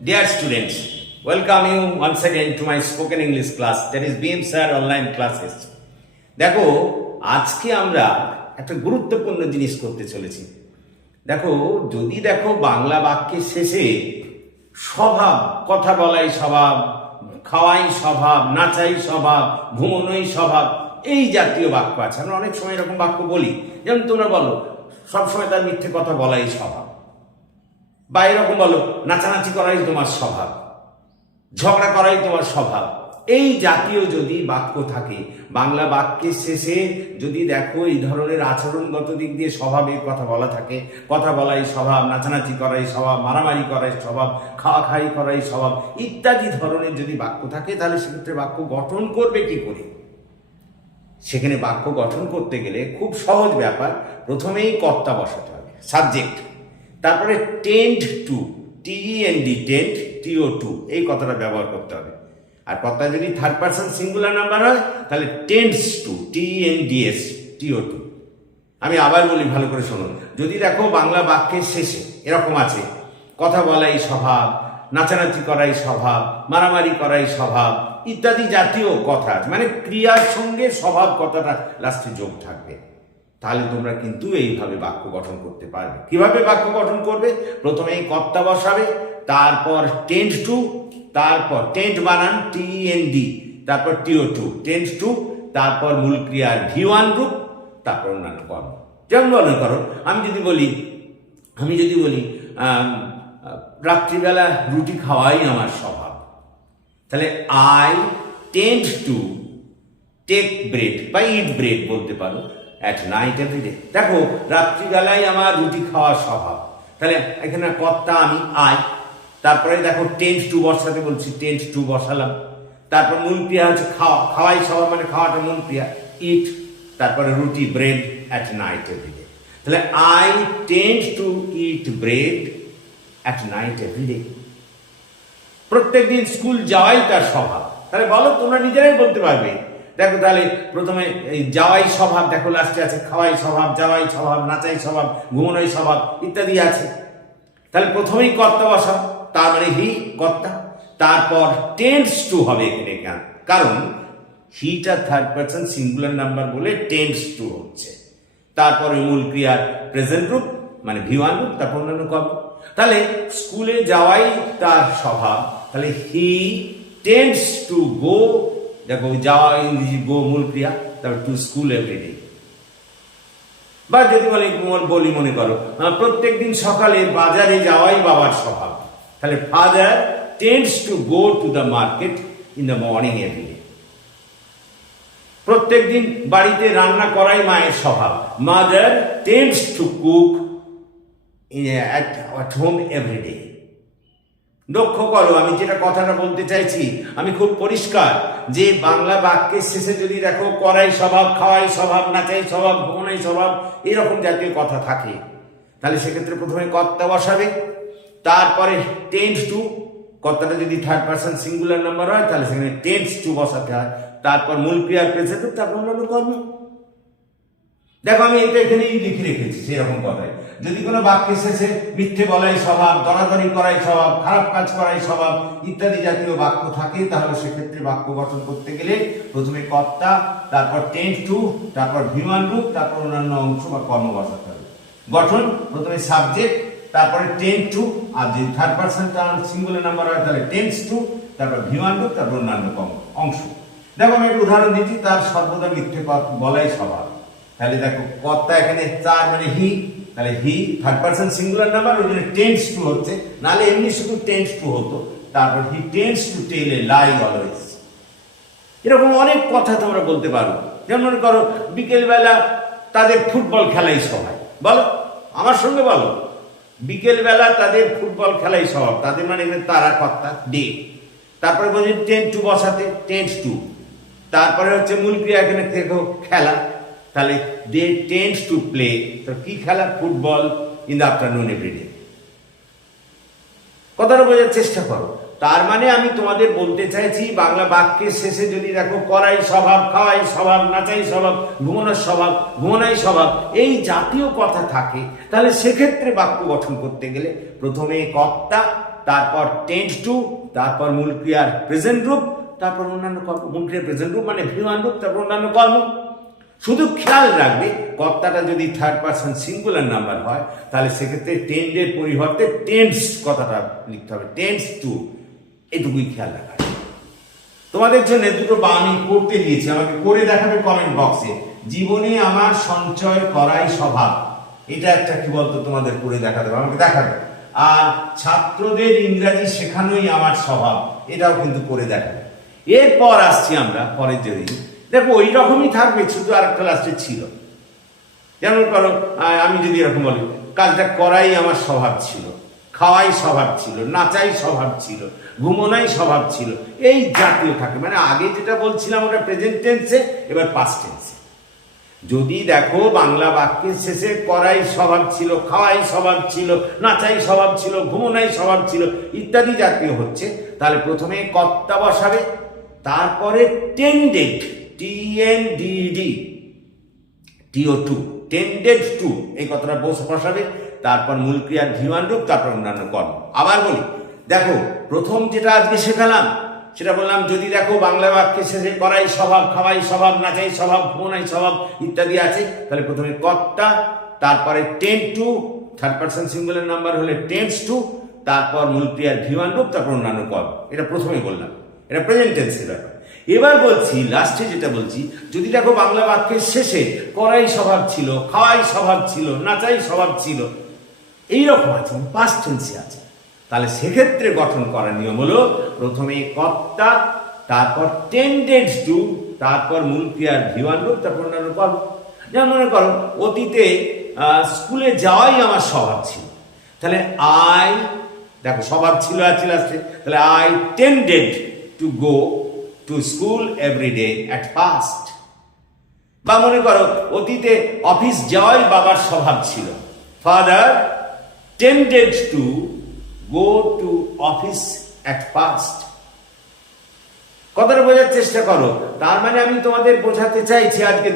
Dear students, welcome you once again to my spoken English class, that is bmsir online classes. দেখো আজকে আমরা একটা গুরুত্বপূর্ণ জিনিস করতে চলেছি। যদি দেখো বাংলা বাক্যের শেষে স্বভাব, কথা বলাই স্বভাব, খাওয়াই স্বভাব, নাচাই স্বভাব, ঘুমনোই স্বভাব, এই জাতীয় বাক্য আছে। আমরা অনেক সময় এরকম বাক্য বলি, যেমন তোমরা বলো সবসময় তার মিথ্যে কথা বলাই স্বভাব, বা এরকম বলো নাচানাচি করাই তোমার স্বভাব, ঝগড়া করাই তোমার স্বভাব। এই জাতীয় যদি বাক্য থাকে বাংলা বাক্যের শেষে, যদি দেখো এই ধরনের আচরণগত দিক দিয়ে স্বভাবের কথা বলা থাকে, কথা বলাই স্বভাব, নাচানাচি করাই স্বভাব, মারামারি করাই স্বভাব, খাওয়া খাই করাই স্বভাব, ইত্যাদি ধরনের যদি বাক্য থাকে, তাহলে সেক্ষেত্রে বাক্য গঠন করবে কি করে? সেখানে বাক্য গঠন করতে গেলে খুব সহজ ব্যাপার। প্রথমেই কর্তা বসাতে হবে, সাবজেক্ট, তারপরে tend two, TEND, tend, TO2, এই কথাটা ব্যবহার করতে হবে। আর কর্তা যদি থার্ড পারসন সিঙ্গুলার নাম্বার হয় তাহলে টেন্ডস টু, TENDS, TO2। আমি আবার বলি, ভালো করে শোনো। যদি দেখো বাংলা বাক্যের শেষে এরকম আছে, কথা বলাই স্বভাব, নাচানাচি করাই স্বভাব, মারামারি করাই স্বভাব, ইত্যাদি জাতীয় কথা, মানে ক্রিয়ার সঙ্গে স্বভাব কথাটা লাস্টে যোগ থাকবে, তাহলে তোমরা কিন্তু এইভাবে বাক্য গঠন করতে পারবে। কিভাবে বাক্য গঠন করবে? প্রথমেই কর্তা বসাবে, তারপর টেন্ড টু, তারপর টেন্ড বানান TEND, তারপর TO2, টেন্ড টু, তারপর মূল ক্রিয়ার V1 রূপ, তারপর অন্যান্য কর্ম। যেমন মনে করো আমি যদি বলি রাত্রিবেলা রুটি খাওয়াই আমার স্বভাব, তাহলে I tend to take bread বা ইট ব্রেড বলতে পারো অ্যাট নাইট এভরি ডে। দেখো রাত্রিবেলায় আমার রুটি খাওয়ার স্বভাব, তাহলে এখানে কর্তা আমি আই, তারপরে দেখো টেন্ড টু বসাতে বলছি, টেন্ড টু বসালাম, তারপর মূল ক্রিয়া হচ্ছে খাওয়াই স্বভাব, মানে খাওয়াটা মূল ক্রিয়া, ইট, তারপরে রুটি, bread at night every day. তাহলে I tend to eat bread at night every day. প্রত্যেক দিন স্কুল যাওয়াই তার স্বভাব। তাহলে বলো, তোমরা নিজেরাই বলতে পারবে। দেখো তাহলে প্রথমে এই যাওয়াই স্বভাব, দেখো লাস্টে আছে খাওয়াই স্বভাব, যাওয়াই স্বভাব, নাচাই স্বভাব, ঘুমনোই স্বভাব, ইত্যাদি আছে। তাহলে প্রথমেই কর্তা বসাও, তার মানে হি কর্তা, তারপর টেন্ডস টু হবে এখানে, কারণ হিটা থার্ড পারসন সিঙ্গুলার নাম্বার বলে টেন্ডস টু হচ্ছে। তারপরে মূল ক্রিয়ার প্রেজেন্ট রূপ মানে V1 রূপ, তারপর অন্যান্য কর্ম। তাহলে স্কুলে যাওয়াই তার স্বভাব, তাহলে হি টেন্ডস টু গো, দেখো যাওয়া ইংরেজি গো মূল ক্রিয়া, তারপর টু স্কুল এভরিডে। বা যদি বলি মনে করো প্রত্যেক দিন সকালে বাজারে যাওয়াই বাবার স্বভাব, তাহলে father tends to go to the market in the morning everyday. প্রত্যেক দিন বাড়িতে রান্না করাই মায়ের স্বভাব, mother tends to cook at home every day. লক্ষ্য করো, আমি যেটা কথাটা বলতে চাইছি আমি খুব পরিষ্কার, যে বাংলা বাক্যের শেষে যদি দেখো করাই স্বভাব, খাওয়াই স্বভাব, নাচাই স্বভাব, ঘুমনাই স্বভাব, এরকম জাতীয় কথা থাকে, তাহলে সেক্ষেত্রে প্রথমে কর্তা বসাবে, তারপরে টেন্ড টু, কর্তাটা যদি থার্ড পারসন সিঙ্গুলার নাম্বার হয় তাহলে সেখানে টেন্ডস টু বসাতে হয়, তারপর মূল ক্রিয়ার প্রেজেন্ট, তারপর অন্যান্য কর্ম। দেখো আমি এটা এখানেই লিখে রেখেছি সেরকম কথায়। যদি কোনো বাক্যের শেষে মিথ্যে বলাই স্বভাব, দরাদরি করাই স্বভাব, খারাপ কাজ করাই স্বভাব, ইত্যাদি জাতীয় বাক্য থাকে, তাহলে সেক্ষেত্রে বাক্য গঠন করতে গেলে প্রথমে কর্তা, তারপর টেন্ড টু, তারপর V1 রূপ, তারপর অন্যান্য অংশ বা কর্ম বসাতে হবে। গঠন প্রথমে সাবজেক্ট, তারপরে টেন্ড টু, আর যদি থার্ড পারসন সিঙ্গুলার নাম্বার হয় তাহলে টেন্ডস টু, তারপর V1 রূপ, তারপর অন্যান্য অংশ। দেখো আমি একটা উদাহরণ দিচ্ছি, তার সর্বদা মিথ্যে বলাই স্বভাব। তাহলে দেখো কর্তা এখানে তার মানে হি, তাহলে he third person singular number, ওই জন্য টেন্ডস টু হচ্ছে, নাহলে এমনি শুধু টেন্ডস টু হতো। তারপর he tends to tell a lie always. এরকম অনেক কথা তোমরা বলতে পারো। যেমন মনে করো বিকেলবেলা তাদের ফুটবল খেলাই স্বভাব, বলো আমার সঙ্গে বলো, বিকেলবেলা তাদের ফুটবল খেলাই স্বভাব, তাদের মানে তারা কর্তা ডে, তারপরে বলছি টেন্ড টু বসাতে, টেন্ডস টু, তারপরে হচ্ছে মূল ক্রিয়া এখানে দেখো খেলা, তাহলে দে টেন্ডস টু প্লে, তো কি খেলা? Football in the afternoon everyday. কথাটা বোঝার চেষ্টা করো। তার মানে আমি তোমাদের বলতে চাইছি, বাংলা বাক্যের শেষে যদি দেখো করাই স্বভাব, খাওয়াই স্বভাব, নাচাই স্বভাব, ঘুমানোর স্বভাব, ঘুমানোই স্বভাব, এই জাতীয় কথা থাকে, তাহলে সেক্ষেত্রে বাক্য গঠন করতে গেলে প্রথমে কর্তা, তারপর টেন্ড টু, তারপর মূল ক্রিয়ার প্রেজেন্ট রূপ, তারপর অন্যান্য কর্ম। মূল ক্রিয়ার প্রেজেন্ট রূপ মানে V1 রূপ, তারপর অন্যান্য কর্ম। শুধু খেয়াল রাখবে কর্তাটা যদি থার্ড পারসন সিঙ্গুলার নাম্বার হয় তাহলে সেক্ষেত্রে টেন্ডের পরিবর্তে টেন্ডস কথাটা লিখতে হবে, টেন্ডস টু। এটুকুই খেয়াল রাখা। তোমাদের জন্য দুটো বাণী করতে দিয়েছি, আমাকে করে দেখাবে কমেন্ট বক্সে। জীবনে আমার সঞ্চয় করাই স্বভাব, এটা একটা কি বলতো তোমাদের করে দেখাতে হবে, আমাকে দেখাবে। আর ছাত্রদের ইংরাজি শেখানোই আমার স্বভাব, এটাও কিন্তু করে দেখাবে। এরপর আসছি আমরা পরের যে দিন, দেখো ওই রকমই থাকবে, শুধু আর একটা লাস্টে ছিল। যেমন করো, আমি যদি এরকম বলি, কাজটা করাই আমার স্বভাব ছিল, খাওয়াই স্বভাব ছিল, নাচাই স্বভাব ছিল, ঘুমোনাই স্বভাব ছিল, এই জাতীয় থাকে। মানে আগে যেটা বলছিলাম ওটা প্রেজেন্ট টেন্সে, এবার পাস্ট টেন্সে। যদি দেখো বাংলা বাক্যের শেষে করাই স্বভাব ছিল, খাওয়াই স্বভাব ছিল, নাচাই স্বভাব ছিল, ঘুমোনাই স্বভাব ছিল ইত্যাদি জাতীয় হচ্ছে, তাহলে প্রথমে কর্তা বসাবে, তারপরে টেন্ডেড, TNDD, TO2, টেন্ডেড টু, এই কথাটা বসাবে, তারপর মূল ক্রিয়ার V1 রূপ, তারপর অন্যান্য কর্ম। আবার বলি, দেখো প্রথম যেটা আজকে শেখালাম সেটা বললাম, যদি দেখো বাংলা বাক্যের শেষে করাই স্বভাব, খাওয়াই স্বভাব, নাচাই স্বভাব, ঘুমোনাই স্বভাব ইত্যাদি আছে, তাহলে প্রথমে কর্তা, তারপরে tend two, third person singular number হলে টেন্ডস টু, তারপর মূল ক্রিয়ার V1 রূপ, তারপর অন্যান্য কর্ম। এটা প্রথমে বললাম, এটা প্রেজেন্ট টেন্সের ব্যাপার। এবার বলছি লাস্টে যেটা বলছি, যদি দেখো বাংলা বাক্যের শেষে করাই স্বভাব ছিল, খাওয়াই স্বভাব ছিল, নাচাই স্বভাব ছিল, এইরকম আছে, পাস্ট টেন্সে আছে, তাহলে সেক্ষেত্রে গঠন করার নিয়ম হলো প্রথমে কর্তা, তারপর টেন্ডেড টু, তারপর মূল ক্রিয়ার V1 রূপ, তারপর অন্যান্য কর্ম। যেমন মনে করো অতীতে স্কুলে যাওয়াই আমার স্বভাব ছিল, তাহলে আই, দেখো স্বভাব ছিল আছে লাস্টে, তাহলে I টেন্ডেড two go to school every day at first. বা মনে করো অতীতে অফিস যাওয়াই বাবার স্বভাব ছিল, father টেন্ডেড two go to office at first. কথাটা বোঝার চেষ্টা করো। তার মানে আমি তোমাদের বোঝাতে চাইছি আজকে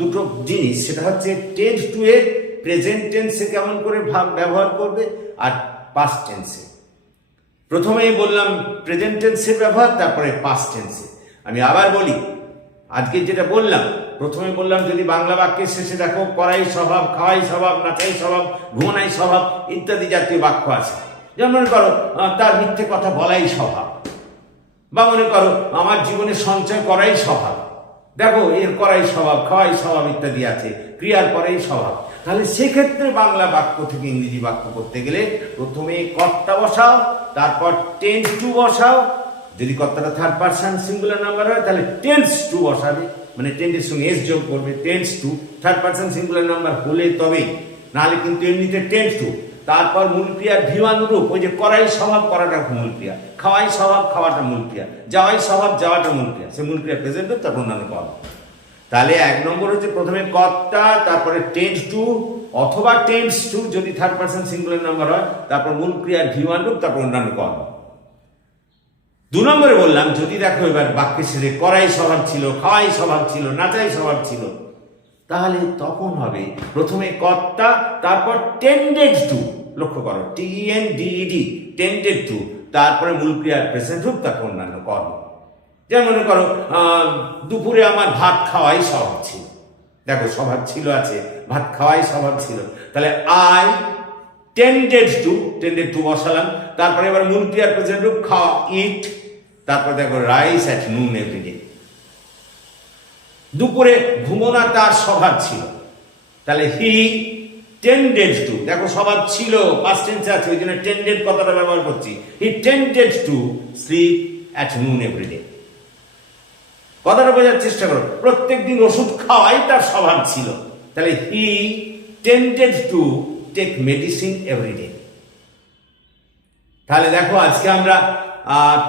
দুটো জিনিস, সেটা হচ্ছে টেন্ড টু এর প্রেজেন্ট টেন্সে কেমন করে ব্যবহার করবে, আর পাস্ট টেন্সে। প্রথমেই বললাম প্রেজেন্ট টেন্সের ব্যবহার, তারপরে পাস্ট টেন্সে। আমি আবার বলি, আজকে যেটা বললাম, প্রথমে বললাম যদি বাংলা বাক্যের শেষে দেখো করাই স্বভাব, খাওয়াই স্বভাব, নাচাই স্বভাব, ঘুমোনাই স্বভাব ইত্যাদি জাতীয় বাক্য আছে, যেমন মনে করো তার মিথ্যে কথা বলাই স্বভাব, বা মনে করো আমার জীবনে সঞ্চয় করাই স্বভাব, দেখো এর করাই স্বভাব, খাওয়াই স্বভাব ইত্যাদি আছে, ক্রিয়ার পরেই স্বভাব। তাহলে সেক্ষেত্রে বাংলা বাক্য থেকে ইংরেজি বাক্য করতে গেলে প্রথমে কর্তা বসাও, তারপর টেন্স টু বসাও। যদি কর্তাটা থার্ড পারসন সিঙ্গুলার নাম্বার হয় তাহলে টেন্স টু বসাবে, মানে টেন্সের সঙ্গে এস যোগ করবে, tends to third person singular number হলে তবেই, নাহলে কিন্তু এমনিতে টেন্স টু। তারপর মূল ক্রিয়ার V1 রূপ, ওই যে করাই স্বভাব, করাটা মূল ক্রিয়া, খাওয়াই স্বভাব, খাওয়াটা মূল ক্রিয়া, যাওয়াই স্বভাব, যাওয়াটা মূল ক্রিয়া, সে মূল ক্রিয়া প্রেজেন্ট রূপ, তারপর অন্যান্য কর্ম। তাহলে এক নম্বর হচ্ছে প্রথমে কর্তা, তারপরে টেন্স টু অথবা টেন্স টু যদি থার্ড পারসন সিঙ্গুলার নাম্বার হয়, তারপর মূল ক্রিয়ার V1 রূপ, তারপর অন্যান্য কর্ম। দু নম্বরে বললাম যদি দেখো এবার বাক্যের শেষে করাই স্বভাব ছিল, খাওয়াই স্বভাব ছিল, নাচাই স্বভাব ছিল, তাহলে তখন হবে প্রথমে কর্তা, তারপর টেন্ডেড টু, লক্ষ্য করো TNDED, টেন্ডেড টু, তারপরে মূল ক্রিয়ার প্রেজেন্ট রূপ, তারপর অন্যান্য কর্ম। যেমন মনে করো দুপুরে আমার ভাত খাওয়াই স্বভাব ছিল, দেখো স্বভাব ছিল আছে, ভাত খাওয়াই স্বভাব ছিল, তাহলে আই টেন্ডেড টু বসালাম, তারপরে এবার মূল ক্রিয়ার প্রেজেন্ট রূপ খাওয়া, ইট, তারপর দেখো রাইস অ্যাট নুন এভরিডে। দুপুরে ঘুমোনা তার স্বভাব ছিল, তাহলে হি টেন্ডেড টু, দেখো স্বভাব ছিল পাস্ট টেন্সে আছে, ওই জন্য টেন্ডেড কথাটা ব্যবহার করছি, he tended to sleep at noon every day. কথাটা বোঝার চেষ্টা করো, প্রত্যেকদিন ওষুধ খাওয়াই তার স্বভাব ছিল, তাহলে he tended to take medicine every day. তাহলে দেখো আজকে আমরা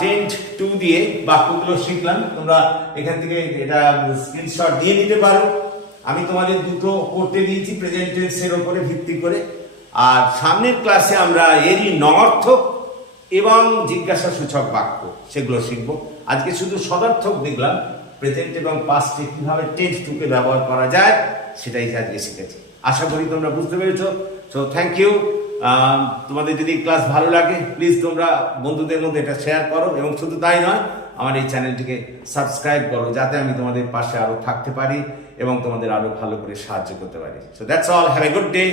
টেন্ড টু দিয়ে বাক্যগুলো শিখলাম, তোমরা এখান থেকে এটা স্ক্রিনশট দিয়ে নিতে পারো। আমি তোমাদের দুটো করতে দিয়েছি প্রেজেন্ট টেন্সের উপরে ভিত্তি করে, আর সামনের ক্লাসে আমরা এরই নর্থক এবং জিজ্ঞাসা সূচক বাক্য সেগুলো শিখব। আজকে শুধু সদর্থক দেখলাম, প্রেজেন্ট এবং পাস্টে কিভাবে টেন্স টুকে ব্যবহার করা যায় সেটাই আজকে শিখেছি। আশা করি তোমরা বুঝতে পেরেছো। So thank you. তোমাদের যদি ক্লাস ভালো লাগে প্লিজ তোমরা বন্ধুদের মধ্যে এটা শেয়ার করো, এবং শুধু তাই নয়, আমার এই চ্যানেলটিকে সাবস্ক্রাইব করো, যাতে আমি তোমাদের পাশে আরো থাকতে পারি এবং তোমাদের আরো ভালো করে সাহায্য করতে পারি। So that's all, have a good day.